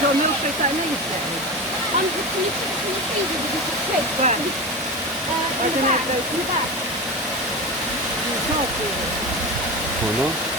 To my uświecalniejsze. On nie przyjdzie, bo to jest trzech. Tak. Tak. Co ty? No.